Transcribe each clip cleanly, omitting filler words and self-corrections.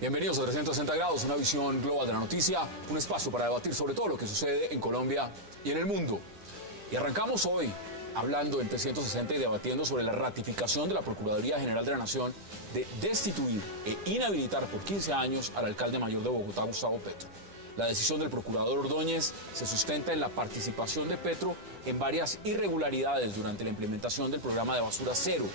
Bienvenidos a 360 grados, una visión global de la noticia, un espacio para debatir sobre todo lo que sucede en Colombia y en el mundo. Y arrancamos hoy hablando en 360 y debatiendo sobre la ratificación de la Procuraduría General de la Nación de destituir e inhabilitar por 15 años al alcalde mayor de Bogotá, Gustavo Petro. La decisión del procurador Ordóñez se sustenta en la participación de Petro en varias irregularidades durante la implementación del programa de basura cero.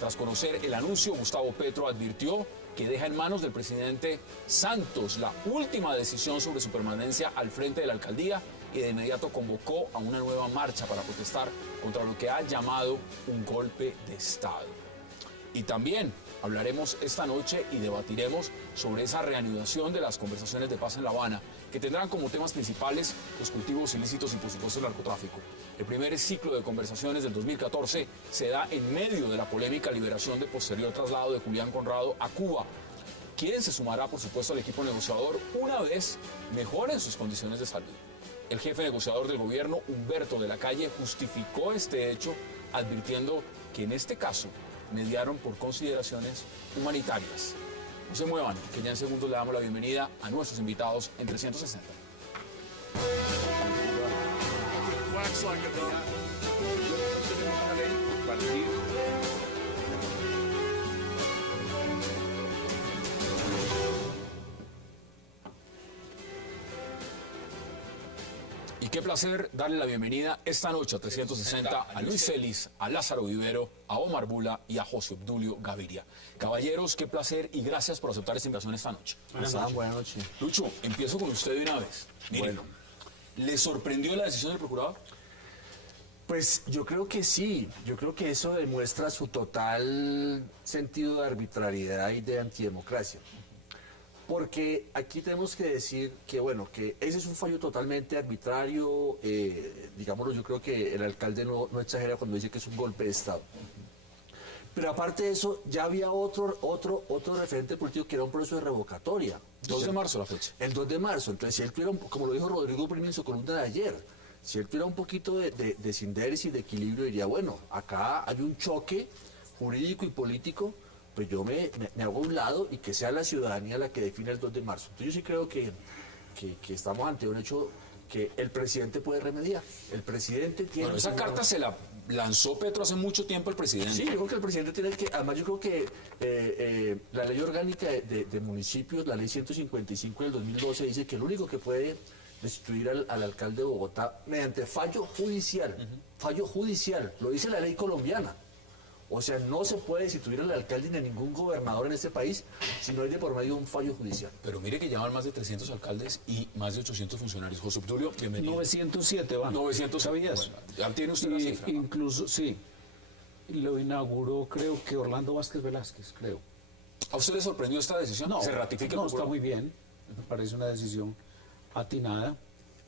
Tras conocer el anuncio, Gustavo Petro advirtió que deja en manos del presidente Santos la última decisión sobre su permanencia al frente de la alcaldía y de inmediato convocó a una nueva marcha para protestar contra lo que ha llamado un golpe de Estado. Y también hablaremos esta noche y debatiremos sobre esa reanudación de las conversaciones de paz en La Habana, que tendrán como temas principales los cultivos ilícitos y por supuesto el narcotráfico. El primer ciclo de conversaciones del 2014 se da en medio de la polémica liberación de posterior traslado de Julián Conrado a Cuba, quien se sumará por supuesto al equipo negociador una vez mejoren sus condiciones de salud. El jefe negociador del gobierno, Humberto de la Calle, justificó este hecho advirtiendo que en este caso mediaron por consideraciones humanitarias. No se muevan, que ya en segundos le damos la bienvenida a nuestros invitados en 360. Y qué placer darle la bienvenida esta noche a 360 a Luis Celis, a Lázaro Vivero, a Omar Bula y a José Obdulio Gaviria. Caballeros, qué placer y gracias por aceptar esta invitación esta noche. Buenas noches. Lucho, empiezo con usted de una vez. Mire, ¿le sorprendió la decisión del procurador? Pues yo creo que sí, yo creo que eso demuestra su total sentido de arbitrariedad y de antidemocracia. Porque aquí tenemos que decir que, bueno, que ese es un fallo totalmente arbitrario, digámoslo, yo creo que el alcalde no exagera cuando dice que es un golpe de Estado. Pero aparte de eso, ya había otro referente político que era un proceso de revocatoria. 2 de marzo la fecha. El 2 de marzo, entonces si él tuviera, como lo dijo Rodrigo Primi en su columna de ayer, si él tuviera un poquito de sindéresis, de equilibrio, diría, bueno, acá hay un choque jurídico y político, pues yo me hago a un lado y que sea la ciudadanía la que define el 2 de marzo. Entonces yo sí creo que estamos ante un hecho que el presidente puede remediar. El presidente tiene... Bueno, esa carta se la lanzó Petro hace mucho tiempo al presidente. Sí, yo creo que el presidente tiene que... Además yo creo que la ley orgánica de municipios, la ley 155 del 2012, dice que el único que puede destituir al alcalde de Bogotá mediante fallo judicial, fallo judicial, lo dice la ley colombiana. O sea, no se puede destituir al alcalde ni a ningún gobernador en este país si no hay de por medio un fallo judicial. Pero mire que llevan más de 300 alcaldes y más de 800 funcionarios. José Obdulio, bienvenido. 907 van. 900, ¿sabías? Bueno, ya tiene usted la cifra. Incluso, sí. Lo inauguró, creo que Orlando Vázquez Velázquez, creo. ¿A usted le sorprendió esta decisión? No, ¿Se ratifica? no, está muy bien. Me parece una decisión atinada.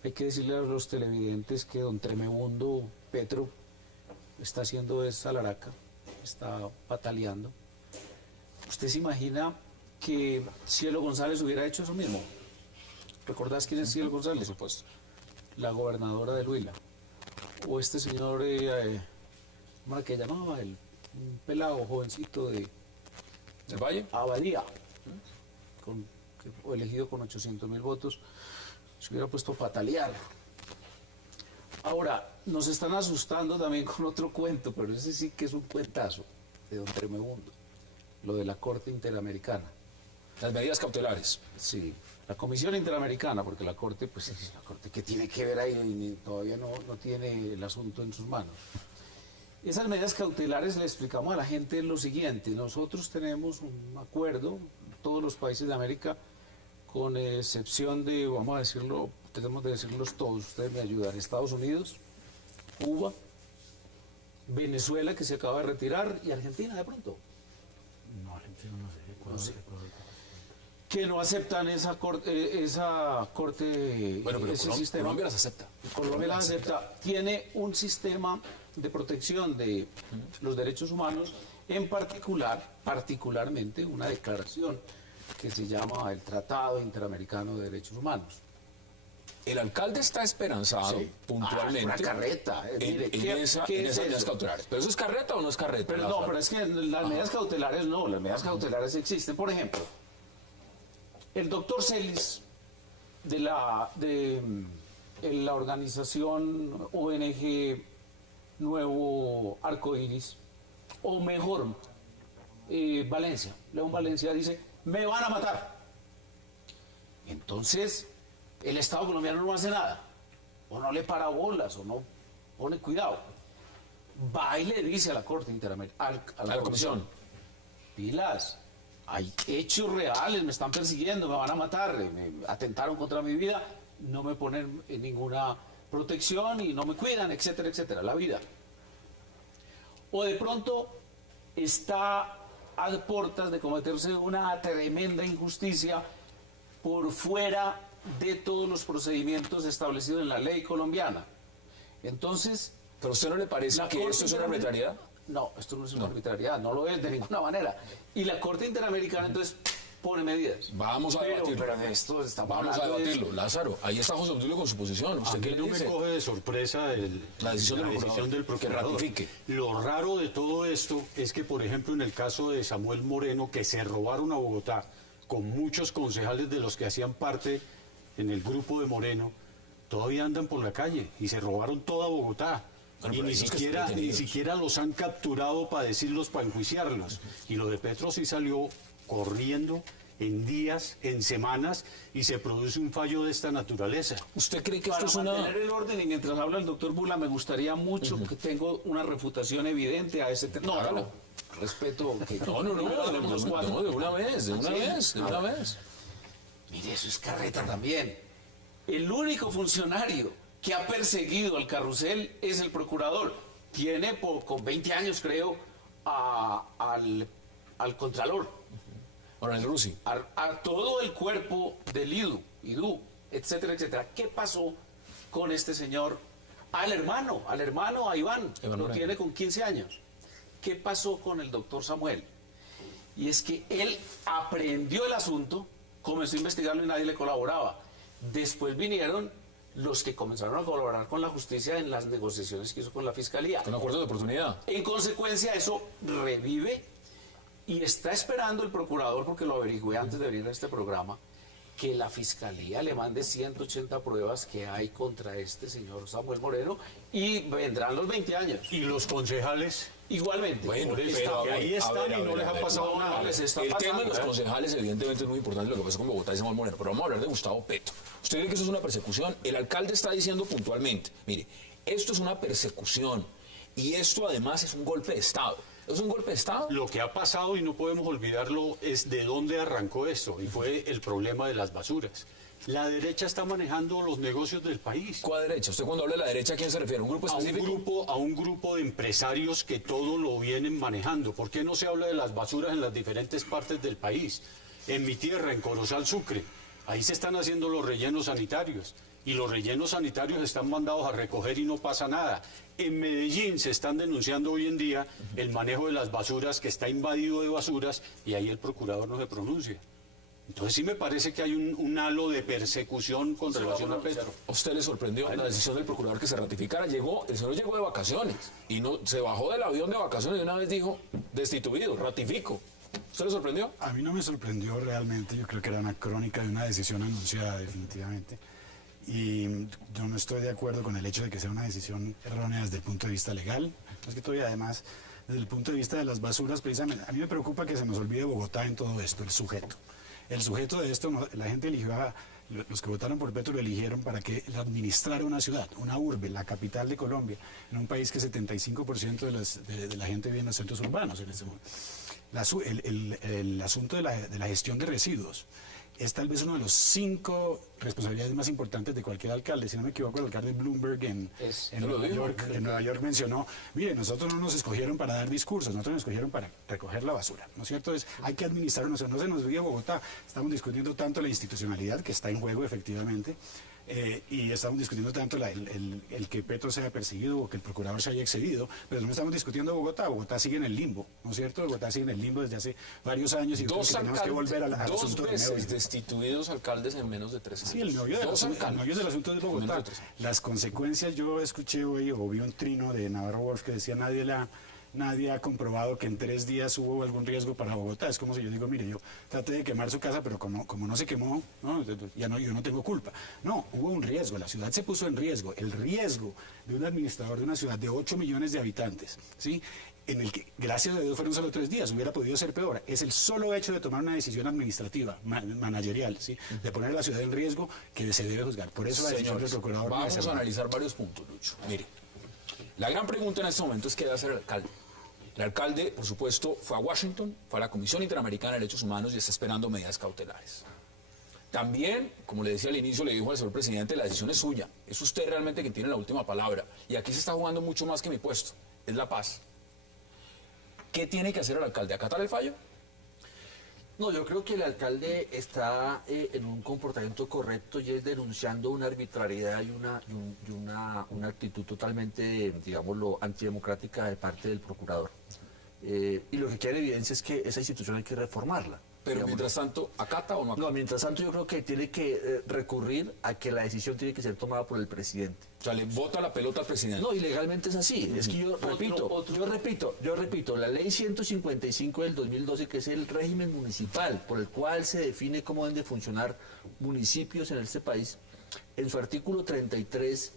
Hay que decirle a los televidentes que don Tremebundo Petro está haciendo esa laraca, está pataleando. ¿Usted se imagina que Cielo González hubiera hecho eso mismo? ¿Recordás quién es Cielo González? Por supuesto. La gobernadora de Huila. O este señor, ¿cómo era que llamaba? Un pelado jovencito de ¿Del Valle? Abadía, que fue elegido con 800.000 votos, se hubiera puesto a patalear. Ahora, nos están asustando también con otro cuento, pero ese sí que es un cuentazo de don Tremebundo, lo de la Corte Interamericana. Las medidas cautelares. Sí, la Comisión Interamericana, porque la Corte, pues es la Corte que tiene que ver ahí, todavía no tiene el asunto en sus manos. Esas medidas cautelares le explicamos a la gente lo siguiente: nosotros tenemos un acuerdo, todos los países de América, con excepción de, vamos a decirlo, tenemos de decirlos todos, ustedes me ayudan: Estados Unidos, Cuba, Venezuela, que se acaba de retirar, y Argentina de pronto. No, Argentina no sé. No sé. Que no aceptan esa corte, Bueno, pero ese sistema. Colombia las acepta. Colombia las acepta. Tiene un sistema de protección de los derechos humanos, en particularmente una declaración que se llama el Tratado Interamericano de Derechos Humanos. El alcalde está esperanzado puntualmente una carreta. Mire, en esas medidas cautelares. ¿Pero eso es carreta o no es carreta? Pero no, pero es que las medidas cautelares no, las medidas cautelares existen. Por ejemplo, el doctor Celis de la organización ONG Nuevo Arcoiris, o mejor, Valencia, León Valencia dice, me van a matar. Entonces, el Estado colombiano no hace nada, o no le para bolas, o no pone cuidado. Va y le dice a la Corte Interamericana, a la Comisión, pilas, hay hechos reales, me están persiguiendo, me van a matar, me atentaron contra mi vida, no me ponen ninguna protección y no me cuidan, etcétera, etcétera, la vida. O de pronto está a puertas de cometerse una tremenda injusticia por fuera de todos los procedimientos establecidos en la ley colombiana. Entonces, ¿pero a usted no le parece que esto es una arbitrariedad? No, esto no es una arbitrariedad, no lo es de ninguna manera. Y la Corte Interamericana entonces pone medidas. Vamos a debatirlo. Pero de esto estamos Vamos a hablando debatirlo. Lázaro, ahí está José Obdulio con su posición. ¿Usted qué le No dice? me coge de sorpresa La decisión del procurador, que ratifique. Lo raro de todo esto es que, por ejemplo, en el caso de Samuel Moreno, que se robaron a Bogotá con muchos concejales de los que hacían parte en el grupo de Moreno, todavía andan por la calle y se robaron toda Bogotá. Bueno, y ni siquiera los han capturado para decirlos, para enjuiciarlos. Y lo de Petro sí salió corriendo en días, en semanas, y se produce un fallo de esta naturaleza. ¿Usted cree que Para esto es una...? mantener el orden, y mientras habla el doctor Bula, me gustaría mucho que tengo una refutación evidente a ese tema. Hágalo. No, respeto. Que No, de una vez. Mire, eso es carreta también. El único funcionario que ha perseguido al carrusel es el procurador. Tiene con 20 años, creo, al contralor. Ahora, el Rusi. A todo el cuerpo del IDU, etcétera, etcétera. ¿Qué pasó con este señor? Al hermano, a Iván, Iván lo Moreno. tiene con 15 años. ¿Qué pasó con el doctor Samuel? Y es que él aprendió el asunto, comenzó a investigarlo y nadie le colaboraba. Después vinieron los que comenzaron a colaborar con la justicia en las negociaciones que hizo con la fiscalía. Un acuerdo de oportunidad. En consecuencia, eso revive y está esperando el procurador, porque lo averigüé antes de venir a este programa, que la fiscalía le mande 180 pruebas que hay contra este señor Samuel Moreno y vendrán los 20 años. ¿Y los concejales? Igualmente. Bueno, Por eso, pero que ahí están y no les ha pasado nada. Les está El tema de pasando, los ¿eh? concejales, evidentemente, es muy importante lo que pasó con Bogotá y Samuel Moreno, pero vamos a hablar de Gustavo Petro. ¿Usted cree que eso es una persecución? El alcalde está diciendo puntualmente, mire, esto es una persecución y esto además es un golpe de Estado. ¿Es un golpe de Estado? Lo que ha pasado, y no podemos olvidarlo, es de dónde arrancó esto, y fue el problema de las basuras. La derecha está manejando los negocios del país. ¿Cuál derecha? ¿Usted cuando habla de la derecha, ¿a quién se refiere? ¿Un grupo específico? A un grupo de empresarios que todo lo vienen manejando. ¿Por qué no se habla de las basuras en las diferentes partes del país? En mi tierra, en Corozal, Sucre, ahí se están haciendo los rellenos sanitarios. Y los rellenos sanitarios están mandados a recoger y no pasa nada. En Medellín se están denunciando hoy en día el manejo de las basuras, que está invadido de basuras, y ahí el procurador no se pronuncia. Entonces sí me parece que hay un halo de persecución con relación a Petro. ¿A usted le sorprendió la decisión del procurador que se ratificara? El señor llegó de vacaciones y no se bajó del avión de vacaciones y una vez dijo, destituido, ratifico. ¿Usted le sorprendió? A mí no me sorprendió realmente, yo creo que era una crónica de una decisión anunciada definitivamente. Y yo no estoy de acuerdo con el hecho de que sea una decisión errónea desde el punto de vista legal. Es que todavía además, desde el punto de vista de las basuras, precisamente, a mí me preocupa que se nos olvide Bogotá en todo esto, el sujeto. El sujeto de esto, la gente eligió los que votaron por Petro lo eligieron para que él administrara una ciudad, una urbe, la capital de Colombia, en un país que 75% de la gente vive en los centros urbanos. El asunto de la gestión de residuos es tal vez uno de los 5 responsabilidades más importantes de cualquier alcalde. Si no me equivoco, el alcalde Bloomberg en Nueva York mencionó, mire, nosotros no nos escogieron para dar discursos, nosotros nos escogieron para recoger la basura, ¿no es cierto? Hay que administrar, no se nos olvide Bogotá, estamos discutiendo tanto la institucionalidad que está en juego efectivamente, y estamos discutiendo tanto el que Petro sea perseguido o que el procurador se haya excedido, pero no estamos discutiendo Bogotá. Bogotá sigue en el limbo, ¿no es cierto? Bogotá sigue en el limbo desde hace varios años y creo que tenemos que volver al asunto de veces meollo. destituidos alcaldes en menos de 3 años. Sí, el meollo del asunto de Bogotá. Las consecuencias, yo escuché hoy o vi un trino de Navarro Wolf que decía nadie ha comprobado que en 3 días hubo algún riesgo para Bogotá. Es como si yo digo, mire, yo traté de quemar su casa, pero como no se quemó, ¿no? Yo no tengo culpa. No, hubo un riesgo, la ciudad se puso en riesgo. El riesgo de un administrador de una ciudad de 8 millones de habitantes, ¿sí?, en el que, gracias a Dios, fueron solo 3 días, hubiera podido ser peor. Es el solo hecho de tomar una decisión administrativa, managerial, ¿sí?, de poner a la ciudad en riesgo, que se debe juzgar. Por eso la decisión del procurador... Vamos a analizar varios puntos, Lucho. Mire, la gran pregunta en este momento es qué debe hacer el alcalde. El alcalde, por supuesto, fue a Washington, fue a la Comisión Interamericana de Derechos Humanos y está esperando medidas cautelares. También, como le decía al inicio, le dijo al señor presidente, la decisión es suya. Es usted realmente quien tiene la última palabra. Y aquí se está jugando mucho más que mi puesto. Es la paz. ¿Qué tiene que hacer el alcalde? ¿Acatar el fallo? No, yo creo que el alcalde está en un comportamiento correcto y es denunciando una arbitrariedad y una actitud totalmente, digámoslo, antidemocrática de parte del procurador. Y lo que queda en evidencia es que esa institución hay que reformarla. Pero mientras tanto, ¿acata o no acata? No, mientras tanto yo creo que tiene que recurrir a que la decisión tiene que ser tomada por el presidente. O sea, le bota la pelota al presidente. No, y legalmente es así. Es que yo repito, la ley 155 del 2012, que es el régimen municipal por el cual se define cómo deben de funcionar municipios en este país, en su artículo 33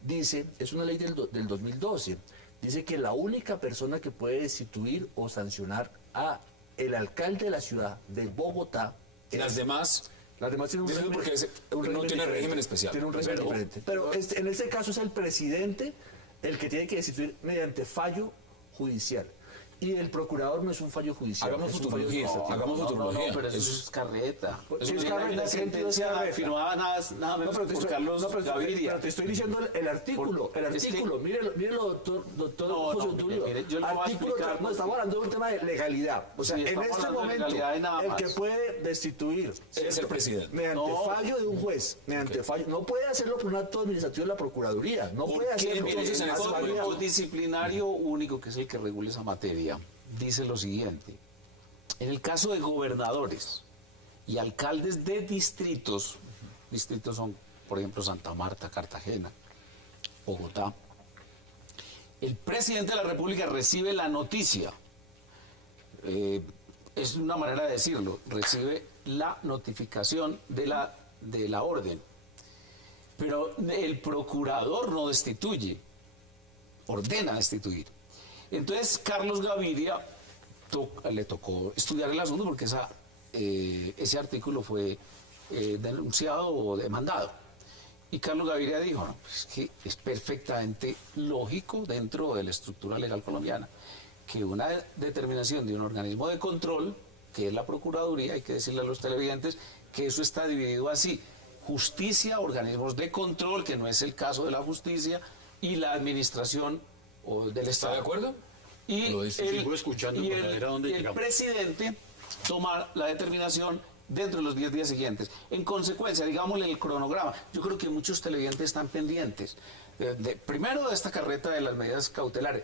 dice, es una ley del 2012, dice que la única persona que puede destituir o sancionar a el alcalde de la ciudad de Bogotá... Las demás tienen un régimen, porque no tiene régimen especial. Tiene un régimen diferente. Pero en este caso es el presidente el que tiene que destituir mediante fallo judicial. Y el procurador no es un fallo judicial. Hagamos futurología. No, pero eso es carreta. Sí, es carreta. La sentencia firmada nada menos por Carlos Gaviria. Pero te estoy diciendo el artículo. Mírelo, doctor José Tulio. Yo le voy a explicar. No, estamos hablando de un tema de legalidad. O sea, Sí, en este momento, el que puede destituir es el presidente. mediante fallo de un juez, fallo, no puede hacerlo por un acto administrativo de la Procuraduría. No puede hacerlo. Entonces, en El este Código Disciplinario Único, que es el que regula esa materia, dice lo siguiente: en el caso de gobernadores y alcaldes de distritos son, por ejemplo, Santa Marta, Cartagena, Bogotá, el presidente de la República recibe la noticia, es una manera de decirlo, recibe la notificación de la orden, pero el procurador no destituye, ordena destituir. Entonces, Carlos Gaviria le tocó estudiar el asunto porque ese artículo fue denunciado o demandado. Y Carlos Gaviria dijo, no, pues es que es perfectamente lógico dentro de la estructura legal colombiana que una determinación de un organismo de control, que es la Procuraduría, hay que decirle a los televidentes que eso está dividido así: justicia, organismos de control, que no es el caso de la justicia, y la administración del ¿Está Ah. de acuerdo? Y el presidente toma la determinación dentro de los 10 días siguientes. En consecuencia, digámosle el cronograma. Yo creo que muchos televidentes están pendientes. Primero, de esta carreta de las medidas cautelares.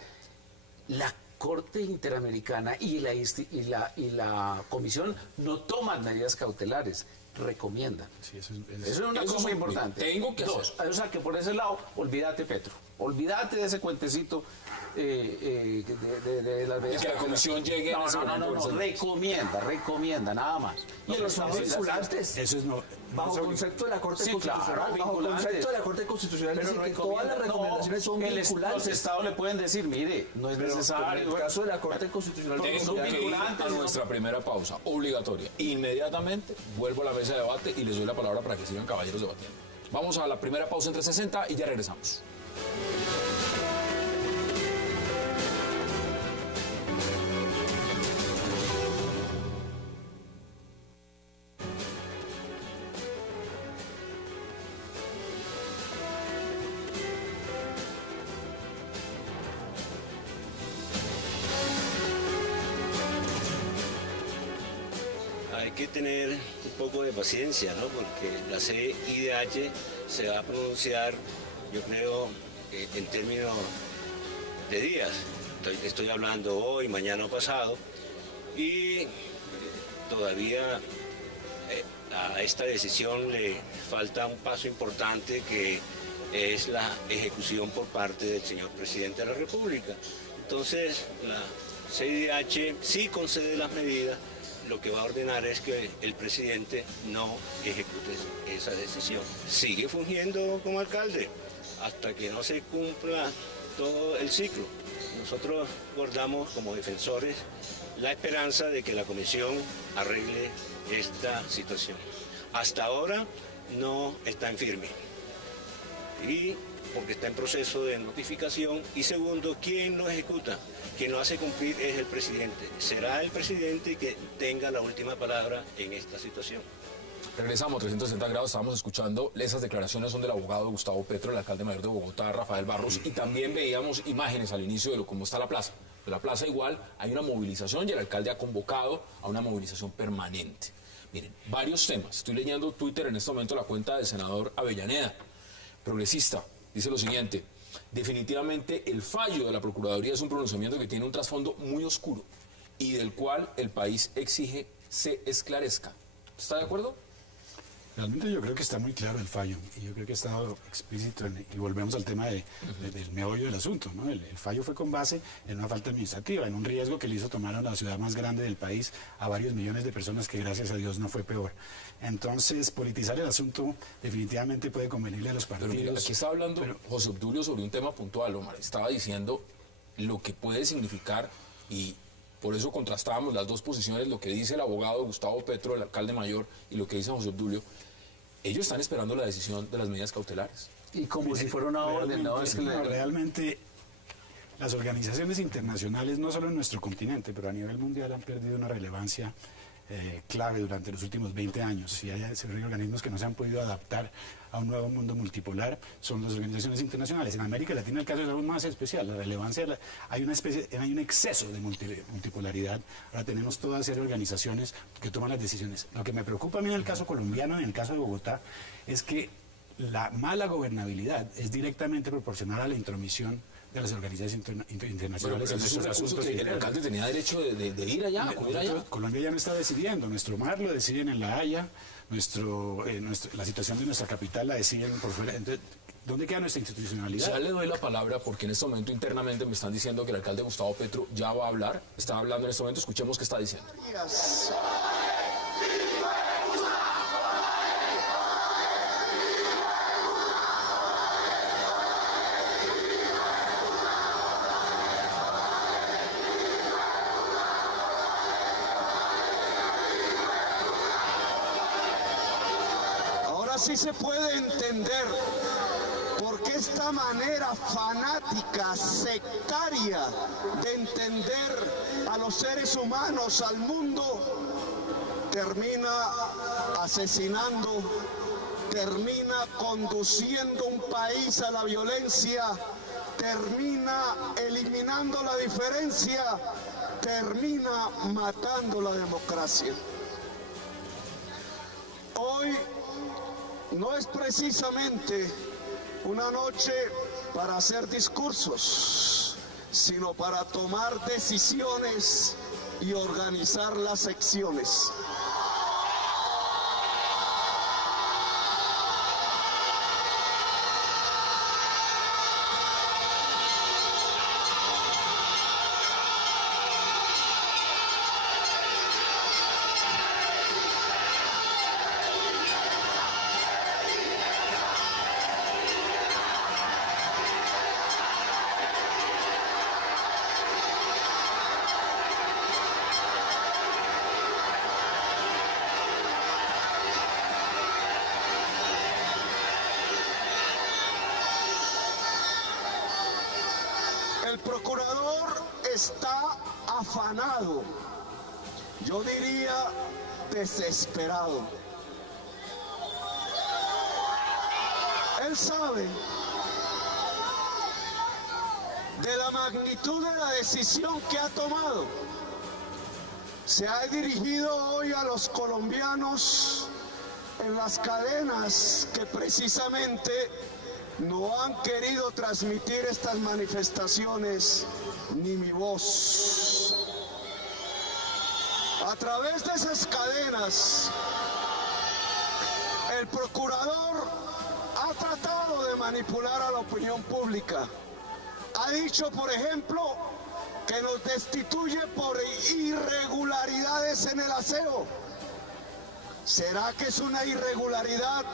La Corte Interamericana y la Comisión no toman medidas cautelares, recomiendan. Sí, eso es una cosa muy importante. Tengo que Dos, o sea que por ese lado, olvídate, Petro. Olvídate de ese cuentecito de las medidas. Que la comisión llegue a ese momento. No, recomienda, nada más. Y los vinculantes. Eso es no. Bajo concepto de la Corte Sí, Constitucional, claro, bajo vinculantes. concepto de la Corte Constitucional, dice que todas las recomendaciones son vinculantes. Los estados le pueden decir, mire, no es Pero necesario. en el caso de la Corte Constitucional, Tengo que ir vinculantes, a ¿no? nuestra primera pausa, obligatoria. Inmediatamente vuelvo a la mesa de debate y les doy la palabra para que sigan, caballeros, debatiendo. Vamos a la primera pausa entre 60 y ya regresamos. Hay que tener un poco de paciencia, ¿no? Porque la CIDH se va a pronunciar, yo creo, en términos de días. Estoy hablando hoy, mañana o pasado, y todavía a esta decisión le falta un paso importante, que es la ejecución por parte del señor presidente de la República. Entonces, la CIDH sí concede las medidas, lo que va a ordenar es que el presidente no ejecute esa decisión. Sigue fungiendo como alcalde hasta que no se cumpla todo el ciclo. Nosotros guardamos como defensores la esperanza de que la comisión arregle esta situación. Hasta ahora no está en firme, y porque está en proceso de notificación, y segundo, quien lo ejecuta, quien lo hace cumplir es el presidente. Será el presidente que tenga la última palabra en esta situación. Regresamos a 360 grados, estábamos escuchando, esas declaraciones son del abogado Gustavo Petro, el alcalde mayor de Bogotá, Rafael Barros, y también veíamos imágenes al inicio de cómo está la plaza. De la plaza igual hay una movilización y el alcalde ha convocado a una movilización permanente. Miren, varios temas. Estoy leyendo Twitter en este momento la cuenta del senador Avellaneda, progresista. Dice lo siguiente: definitivamente el fallo de la Procuraduría es un pronunciamiento que tiene un trasfondo muy oscuro y del cual el país exige se esclarezca. ¿Está de acuerdo? Realmente yo creo que está muy claro el fallo, y yo creo que ha estado explícito, y volvemos al tema del meollo del asunto, ¿no? El fallo fue con base en una falta administrativa, en un riesgo que le hizo tomar a la ciudad más grande del país a varios millones de personas, que gracias a Dios no fue peor. Entonces, politizar el asunto definitivamente puede convenirle a los partidos. Pero mira, aquí está hablando José Obdulio sobre un tema puntual, Omar. Estaba diciendo lo que puede significar, y por eso contrastábamos las dos posiciones, lo que dice el abogado Gustavo Petro, el alcalde mayor, y lo que dice José Obdulio. Ellos están esperando la decisión de las medidas cautelares. Y como si fuera una orden, ¿no? Es que realmente las organizaciones internacionales, no solo en nuestro continente, pero a nivel mundial, han perdido una relevancia clave durante los últimos 20 años. Y hay organismos que no se han podido adaptar a un nuevo mundo multipolar, son las organizaciones internacionales. En América Latina el caso es aún más especial. La relevancia, hay un exceso de multipolaridad. Ahora tenemos todas esas organizaciones que toman las decisiones. Lo que me preocupa a mí en el caso colombiano, en el caso de Bogotá, es que la mala gobernabilidad es directamente proporcional a la intromisión de las organizaciones internacionales. Pero el alcalde tenía derecho de ir allá, acudir allá. Colombia ya no está decidiendo, nuestro mar lo deciden en La Haya, la situación de nuestra capital la deciden por fuera. Entonces, ¿dónde queda nuestra institucionalidad? Ya le doy la palabra, porque en este momento internamente me están diciendo que el alcalde Gustavo Petro ya va a hablar. Está hablando en este momento, escuchemos qué está diciendo. Sí se puede entender por qué esta manera fanática, sectaria de entender a los seres humanos, al mundo, termina asesinando, termina conduciendo un país a la violencia, termina eliminando la diferencia, termina matando la democracia. Hoy no es precisamente una noche para hacer discursos, sino para tomar decisiones y organizar las secciones. El procurador está afanado, yo diría desesperado. Él sabe de la magnitud de la decisión que ha tomado. Se ha dirigido hoy a los colombianos en las cadenas que precisamente no han querido transmitir estas manifestaciones ni mi voz. A través de esas cadenas, el procurador ha tratado de manipular a la opinión pública. Ha dicho, por ejemplo, que nos destituye por irregularidades en el aseo. ¿Será que es una irregularidad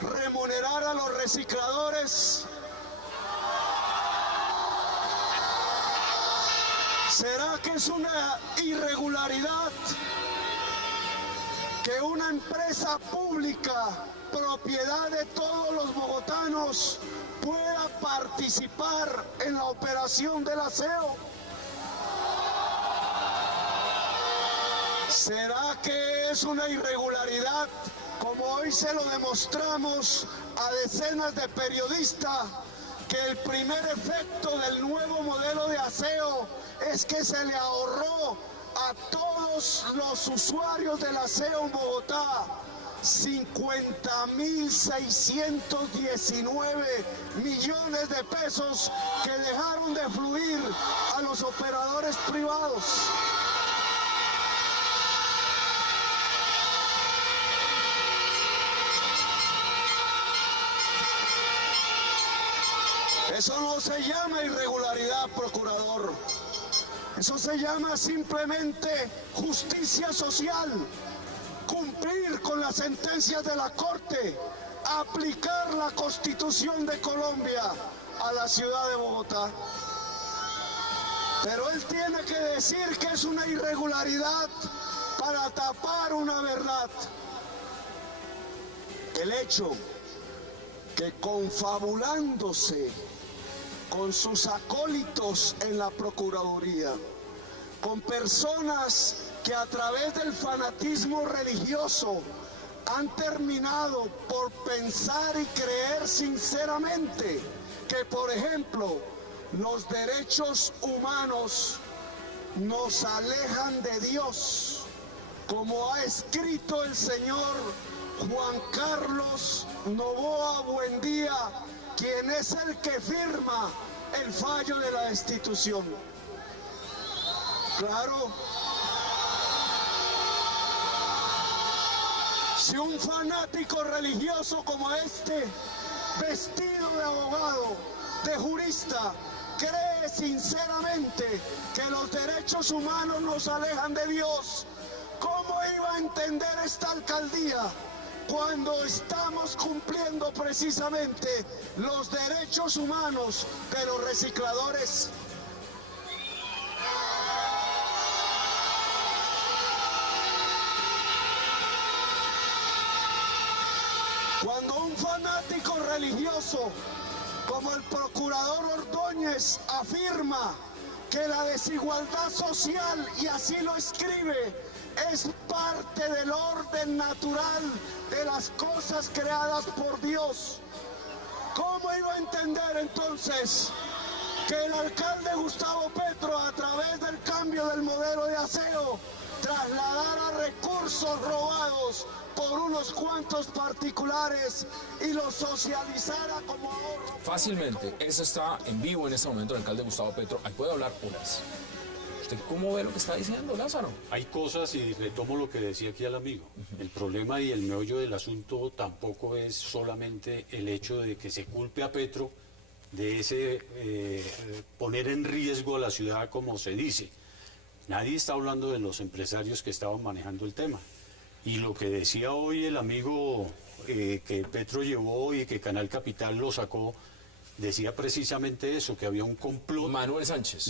remunerar a los recicladores? ¿Será que es una irregularidad que una empresa pública, propiedad de todos los bogotanos, pueda participar en la operación del aseo? ¿Será que es una irregularidad, como hoy se lo demostramos a decenas de periodistas, que el primer efecto del nuevo modelo de aseo es que se le ahorró a todos los usuarios del aseo en Bogotá 50.619 millones de pesos que dejaron de fluir a los operadores privados? Eso no se llama irregularidad, procurador. Eso se llama simplemente justicia social. Cumplir con las sentencias de la Corte. Aplicar la Constitución de Colombia a la ciudad de Bogotá. Pero él tiene que decir que es una irregularidad para tapar una verdad. El hecho que confabulándose con sus acólitos en la Procuraduría, con personas que a través del fanatismo religioso han terminado por pensar y creer sinceramente que, por ejemplo, los derechos humanos nos alejan de Dios, como ha escrito el señor Juan Carlos Noboa Buendía, quien es el que firma el fallo de la destitución. Claro, si un fanático religioso como este, vestido de abogado, de jurista, cree sinceramente que los derechos humanos nos alejan de Dios, ¿cómo iba a entender esta alcaldía cuando estamos cumpliendo precisamente los derechos humanos de los recicladores? Cuando un fanático religioso como el procurador Ordóñez afirma que la desigualdad social, y así lo escribe, es parte del orden natural de las cosas creadas por Dios, ¿cómo iba a entender entonces que el alcalde Gustavo Petro, a través del cambio del modelo de aseo, trasladara recursos robados por unos cuantos particulares y los socializara como ahorro? Fácilmente, eso está en vivo en este momento el alcalde Gustavo Petro. Ahí puede hablar horas. ¿Usted cómo ve lo que está diciendo, Lázaro? Hay cosas, y retomo lo que decía aquí el amigo, el problema y el meollo del asunto tampoco es solamente el hecho de que se culpe a Petro de ese poner en riesgo a la ciudad, como se dice. Nadie está hablando de los empresarios que estaban manejando el tema. Y lo que decía hoy el amigo que Petro llevó y que Canal Capital lo sacó, decía precisamente eso, que había un complot. Manuel Sánchez,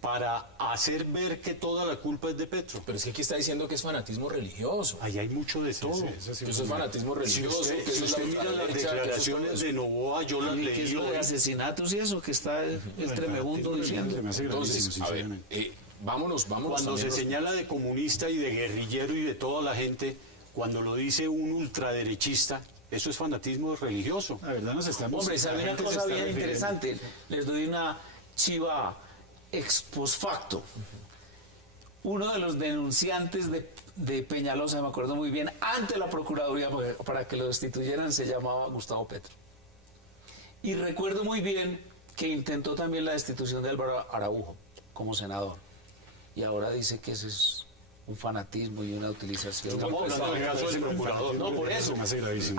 para hacer ver que toda la culpa es de Petro. Pero es que aquí está diciendo que es fanatismo religioso. Ahí hay mucho de todo. Eso es fanatismo religioso. Si usted mira las declaraciones de Noboa, yo las leí. ¿Qué es lo de asesinatos y eso que está el tremebundo diciendo? Entonces, a ver, vámonos. Cuando se señala de comunista y de guerrillero y de toda la gente, cuando lo dice un ultraderechista, eso es fanatismo religioso. La verdad nos estamos... Hombre, ¿sabe una cosa bien interesante? Les doy una chiva ex post facto. uno de los denunciantes de Peñalosa, me acuerdo muy bien, ante la Procuraduría para que lo destituyeran, se llamaba Gustavo Petro. Y recuerdo muy bien que intentó también la destitución de Álvaro Araujo como senador. Y ahora dice que ese es un fanatismo y una utilización. Estamos hablando del caso del procurador. No, por eso.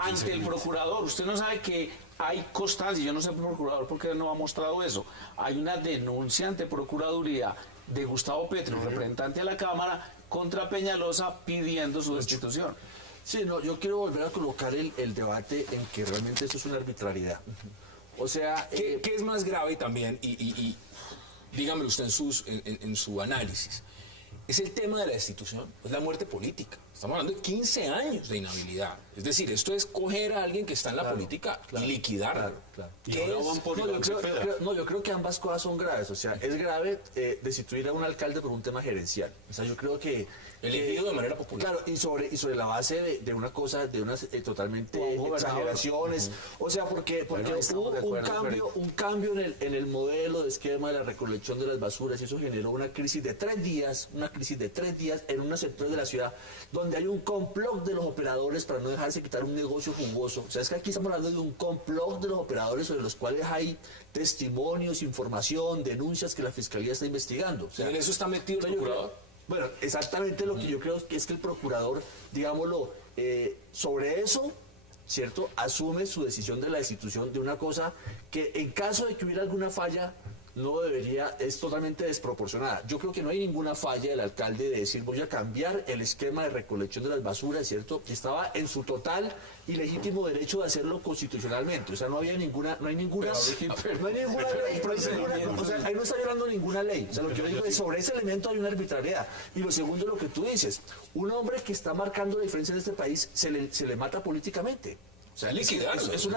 Ante el procurador, usted no sabe que hay constancia, yo no sé el procurador por qué no ha mostrado eso. Hay una denuncia ante Procuraduría de Gustavo Petro, representante a la Cámara, contra Peñalosa pidiendo su destitución. Sí, no, yo quiero volver a colocar el debate en que realmente esto es una arbitrariedad. O sea, ¿Qué es más grave también? Y dígamelo usted en su análisis. Es el tema de la destitución, es la muerte política. Estamos hablando de 15 años de inhabilidad. Es decir, esto es coger a alguien que está en la política y liquidarlo. Y ahora van por Iván Cepeda. Yo creo que ambas cosas son graves. O sea, es grave destituir a un alcalde por un tema gerencial. O sea, yo creo que... Elegido de manera popular. Claro, y sobre la base de una cosa, de unas totalmente exageraciones. O sea, porque hubo un cambio en el modelo de esquema de la recolección de las basuras y eso generó una crisis de 3 días, en unos sectores de la ciudad donde hay un complot de los operadores para no dejarse quitar un negocio jugoso. O sea, es que aquí estamos hablando de un complot de los operadores sobre los cuales hay testimonios, información, denuncias que la Fiscalía está investigando. O sea, ¿en eso está metido el procurador? Bueno, exactamente lo que yo creo que es que el procurador, digámoslo, sobre eso, ¿cierto?, asume su decisión de la destitución de una cosa que en caso de que hubiera alguna falla, no debería, es totalmente desproporcionada. Yo creo que no hay ninguna falla del alcalde de decir voy a cambiar el esquema de recolección de las basuras, ¿cierto? Que estaba en su total y legítimo derecho de hacerlo constitucionalmente. O sea, no hay ninguna ley, o sea, ahí no está violando ninguna ley. O sea, lo que yo digo es sobre ese elemento hay una arbitrariedad. Y lo segundo es lo que tú dices, un hombre que está marcando la diferencia en este país se le mata políticamente. O sea, es un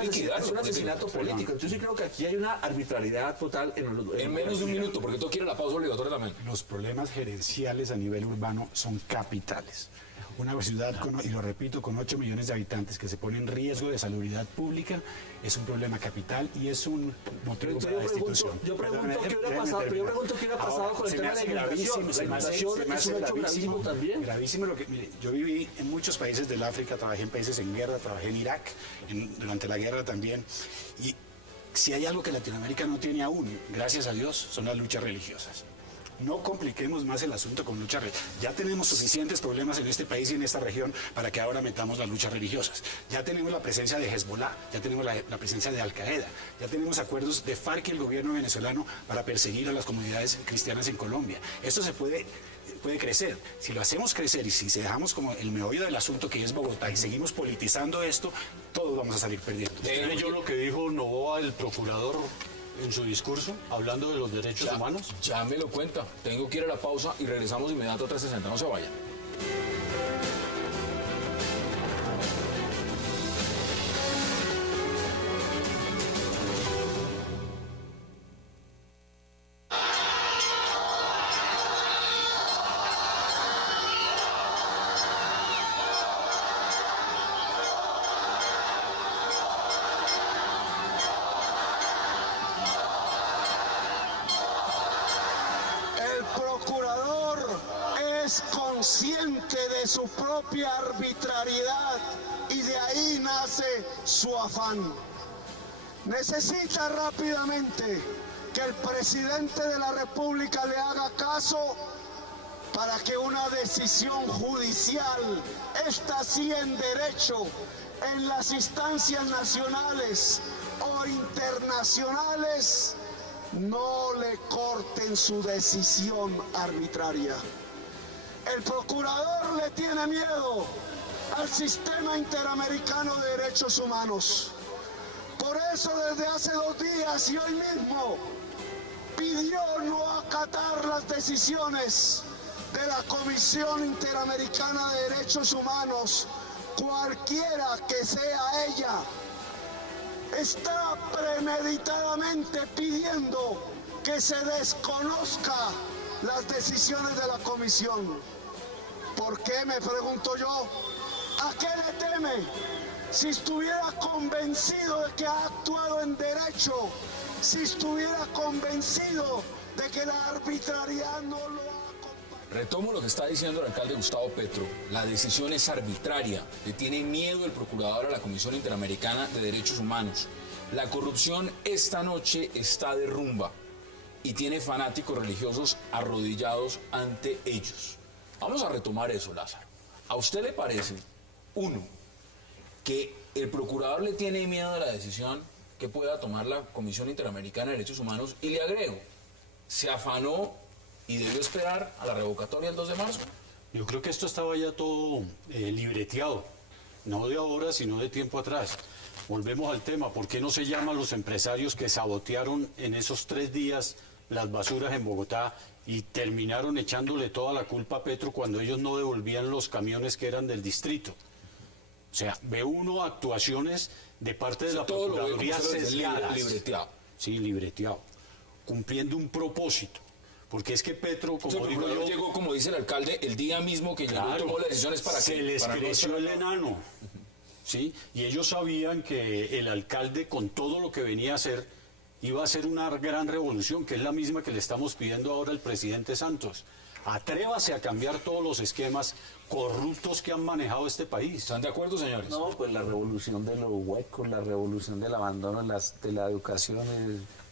asesinato político. Entonces yo creo que aquí hay una arbitrariedad total en menos de un minuto, porque tú quieres la pausa obligatoria también. Los problemas gerenciales a nivel urbano son capitales. Una ciudad, y lo repito, con 8 millones de habitantes que se pone en riesgo de salubridad pública, es un problema capital y es un motivo para la destitución. Yo pregunto qué hubiera pasado con el tema de la inmigración. La inmigración es un hecho gravísimo también. Gravísimo lo que, mire, yo viví en muchos países del África, trabajé en países en guerra, trabajé en Irak, durante la guerra también, y si hay algo que Latinoamérica no tiene aún, gracias a Dios, son las luchas religiosas. No compliquemos más el asunto con lucha religiosa. Ya tenemos suficientes problemas en este país y en esta región para que ahora metamos las luchas religiosas. Ya tenemos la presencia de Hezbollah, ya tenemos la presencia de Al-Qaeda, ya tenemos acuerdos de FARC y el gobierno venezolano para perseguir a las comunidades cristianas en Colombia. Esto se puede crecer. Si lo hacemos crecer y si se dejamos como el meollo del asunto que es Bogotá y seguimos politizando esto, todos vamos a salir perdiendo. ¿Yo lo que dijo Novoa, el procurador, en su discurso, hablando de los derechos humanos? Ya me lo cuenta. Tengo que ir a la pausa y regresamos inmediato a 360. No se vayan. Consciente de su propia arbitrariedad y de ahí nace su afán. Necesita rápidamente que el presidente de la República le haga caso para que una decisión judicial, esta sí en derecho, en las instancias nacionales o internacionales, no le corten su decisión arbitraria. El procurador le tiene miedo al sistema interamericano de derechos humanos. Por eso desde hace 2 días y hoy mismo pidió no acatar las decisiones de la Comisión Interamericana de Derechos Humanos, cualquiera que sea ella. Está premeditadamente pidiendo que se desconozca las decisiones de la comisión. ¿Por qué, me pregunto yo? ¿A qué le teme? Si estuviera convencido de que ha actuado en derecho, si estuviera convencido de que la arbitrariedad no lo ha acompañado. Retomo lo que está diciendo el alcalde Gustavo Petro. La decisión es arbitraria. Le tiene miedo el procurador a la Comisión Interamericana de Derechos Humanos. La corrupción esta noche está de rumba y tiene fanáticos religiosos arrodillados ante ellos. Vamos a retomar eso, Lázaro. ¿A usted le parece, uno, que el procurador le tiene miedo a la decisión que pueda tomar la Comisión Interamericana de Derechos Humanos? Y le agrego, se afanó y debió esperar a la revocatoria el 2 de marzo. Yo creo que esto estaba ya todo libreteado, no de ahora, sino de tiempo atrás. Volvemos al tema, ¿por qué no se llaman los empresarios que sabotearon en esos 3 días las basuras en Bogotá y terminaron echándole toda la culpa a Petro cuando ellos no devolvían los camiones que eran del distrito? O sea, ve uno actuaciones de parte de la Procuraduría sesgadas. Libreteado. Sí, libreteado. Cumpliendo un propósito. Porque es que Petro, como digo yo, llegó, como dice el alcalde, el día mismo que llegó y tomó las decisiones para que... se les para creció el enano. ¿Sí? Y ellos sabían que el alcalde, con todo lo que venía a hacer, iba a hacer una gran revolución, que es la misma que le estamos pidiendo ahora al presidente Santos. Atrévase a cambiar todos los esquemas corruptos que han manejado este país. ¿Están de acuerdo, señores? No, pues la revolución de los huecos, la revolución del abandono de la educación,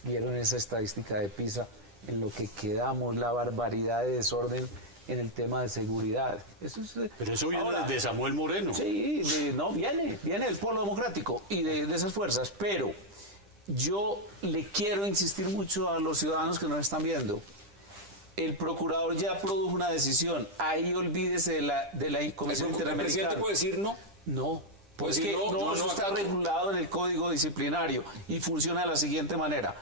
vieron esa estadística de PISA, en lo que quedamos, la barbaridad de desorden en el tema de seguridad. Eso es, pero eso viene ahora, de Samuel Moreno. Sí, no, viene el Polo Democrático y de esas fuerzas, pero yo le quiero insistir mucho a los ciudadanos que nos están viendo. El procurador ya produjo una decisión, ahí olvídese de la Comisión Interamericana. ¿El presidente puede decir no? No, Puede pues decir que no está acato. regulado en el Código Disciplinario y funciona de la siguiente manera.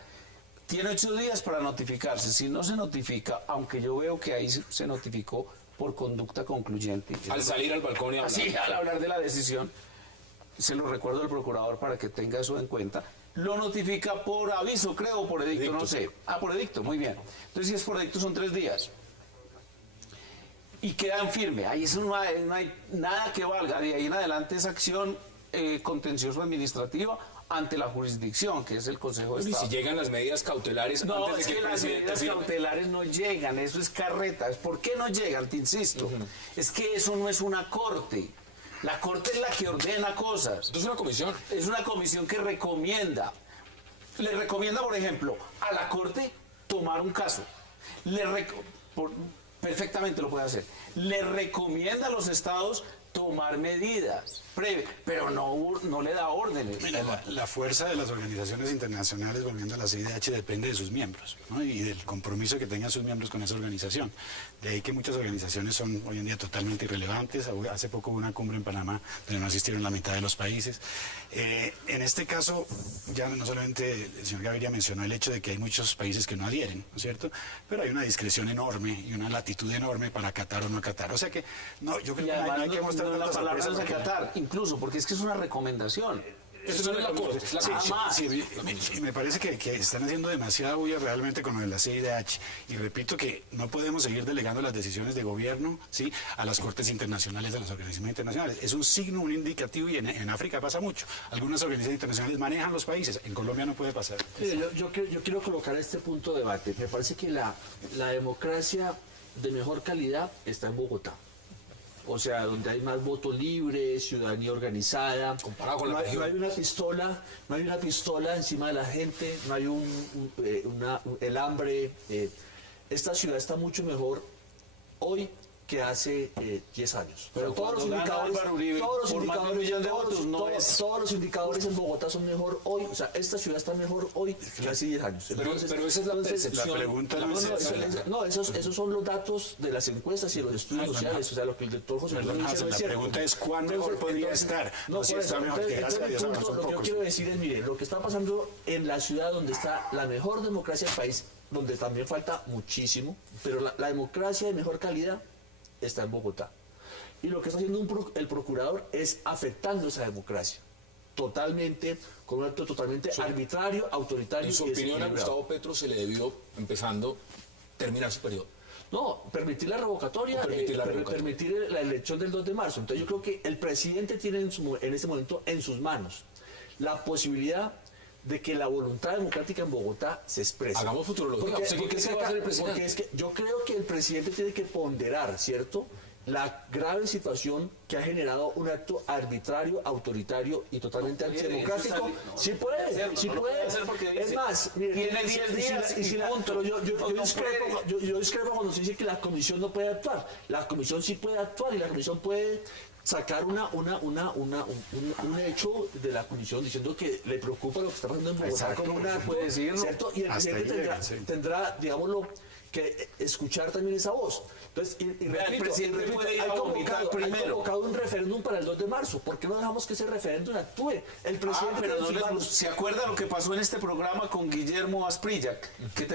Tiene 8 días para notificarse. Si no se notifica, aunque yo veo que ahí se notificó por conducta concluyente. Al salir al balcón y hablar. Así, al hablar de la decisión, se lo recuerdo al procurador para que tenga eso en cuenta. Lo notifica por aviso, creo, por edicto, no sé. Ah, por edicto, muy bien. Entonces, si es por edicto, son 3 días. Y quedan firme. Ahí eso no hay nada que valga. De ahí en adelante es acción contencioso administrativa ante la jurisdicción, que es el Consejo de Y Estado. si llegan las medidas cautelares No, antes es de que que el las presidente medidas firme. cautelares no llegan, eso es carreta. ¿Por qué no llegan? Te insisto. Es que eso no es una corte. La corte es la que ordena cosas. Esto es una comisión. Es una comisión que recomienda. Le recomienda, por ejemplo, a la corte tomar un caso. Perfectamente lo puede hacer. Le recomienda a los estados tomar medidas previas, pero no le da órdenes. Mira, la fuerza de las organizaciones internacionales, volviendo a la CIDH, depende de sus miembros, ¿no? Y del compromiso que tengan sus miembros con esa organización. De ahí que muchas organizaciones son hoy en día totalmente irrelevantes. Hace poco hubo una cumbre en Panamá donde no asistieron la mitad de los países. En este caso, ya no solamente el señor Gaviria mencionó el hecho de que hay muchos países que no adhieren, ¿no es cierto? Pero hay una discreción enorme y una latitud enorme para acatar o no acatar. O sea que, no, yo creo Y que no además hay que mostrar la tanta palabra sorpresa es porque- acatar, incluso, porque es que es una recomendación. Esto no es la corte, es la Sí, comisión. sí, me parece que están haciendo demasiada bulla realmente con lo de la CIDH. Y repito que no podemos seguir delegando las decisiones de gobierno, ¿sí?, a las cortes internacionales, a las organizaciones internacionales. Es un signo, un indicativo, y en África pasa mucho. Algunas organizaciones internacionales manejan los países. En Colombia no puede pasar. Mire, yo quiero colocar este punto de debate. Me parece que la democracia de mejor calidad está en Bogotá. O sea, donde hay más voto libre, ciudadanía organizada. Comparado con no la hay, región. no hay una pistola encima de la gente, no hay el hambre. Esta ciudad está mucho mejor hoy que hace 10 años. Pero todos los cuando gana indicadores, Álvaro Uribe por más de 1 millón de votos, todos los indicadores en Bogotá son mejor hoy. O sea, esta ciudad está mejor hoy que hace 10 años. Pero esa es la percepción. La pregunta No, esos son los datos de las encuestas y de los estudios sociales. O sea, lo que el doctor José Manuel dice no es La cierto. pregunta es cuán mejor podría estar. No, si por está eso, mejor, que gracias a Dios entonces, avanzó un lo que yo poco. quiero decir es, mire, lo que está pasando en la ciudad donde está la mejor democracia del país, donde también falta muchísimo, pero la democracia de mejor calidad está en Bogotá. Y lo que está haciendo el procurador es afectando esa democracia. Totalmente, con un acto totalmente arbitrario, autoritario. En su y opinión, a desequilibrado. Gustavo Petro se le debió, empezando, terminar su periodo. No, permitir la revocatoria, permitir la elección del 2 de marzo. Entonces yo creo que el presidente tiene en ese momento en sus manos la posibilidad de que la voluntad democrática en Bogotá se exprese. Hagamos futurología. Porque, ¿Usted qué porque cree es que que va a hacer el acá- presidente? porque es que yo creo que el presidente tiene que ponderar, ¿cierto?, la grave situación que ha generado un acto arbitrario, autoritario y totalmente antidemocrático. Sí puede, sí puede. Es más, mire, tiene 10 días y punto. pero yo discrepo cuando se dice que la comisión no puede actuar. La comisión sí puede actuar y la comisión puede sacar un hecho de la comisión diciendo que le preocupa lo que está pasando en Bogotá Exacto, con un acto, puede decirlo. ¿cierto? Y el Hasta presidente ahí llega, sí. tendrá, digámoslo, que escuchar también esa voz. Entonces, Vea, el presidente puede ir a vomitar hay primero. convocado un referéndum para el 2 de marzo. ¿Por qué no dejamos que ese referéndum actúe? El presidente Pero tiene no sus les manos. ¿se acuerda lo que pasó en este programa con Guillermo Asprilla? Que